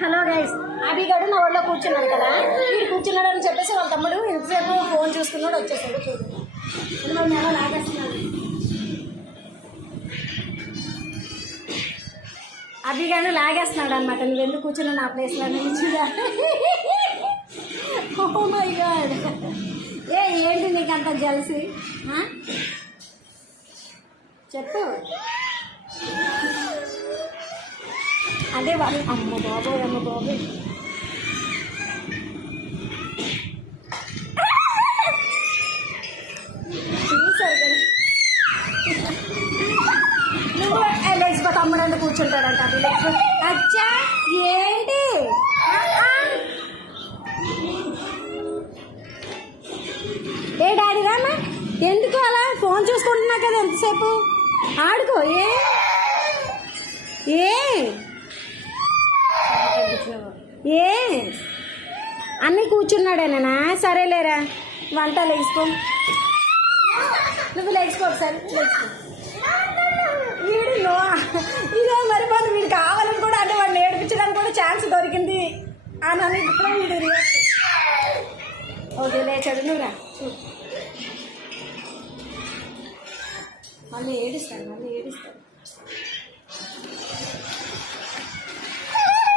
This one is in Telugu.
హలో గైస్, అభిగాడు నా ఒళ్ళో కూర్చున్నాడు కదా, వీడు కూర్చున్నాడు అని చెప్పేసి వాళ్ళ తమ్ముడు ఇంతసేపు ఫోన్ చూసుకున్నాడు వచ్చేసాడు. చూడండి నెల లాగేస్తున్నాడు. అభిగాడు లాగేస్తున్నాడు అనమాట. నువ్వెందుకు కూర్చున్నావు నా ప్లేస్లో నుంచిగా. ఓ మై గాడ్, ఏంటి నీకు అంత జలసి? చెప్పు. అదే వాళ్ళు అమ్మ బాబోయ్ చూసారు కదా నువ్వు లేచిపో తమ్ముడు కూర్చుంటాడంట. అది అచ్చా ఏంటి ఏ డాడీ రామా, ఎందుకు అలా ఫోన్ చూసుకుంటున్నా కదా ఎంతసేపు? ఆడుకో. ఏ అన్నీ కూర్చున్నాడేనా? సరేలేరా, వంట లేచిపో. నువ్వు లేచిపో ఒకసారి, లేచిపో. వీడు ఇదే మరి మనం వీడు కావాలని కూడా అంటే వాడిని ఏడిపించడానికి కూడా ఛాన్స్ దొరికింది అని ఇప్పుడు వీడు రియాక్ట్. ఓకే లేచాడు, నువ్వు రా. మళ్ళీ ఏడుస్తాడు.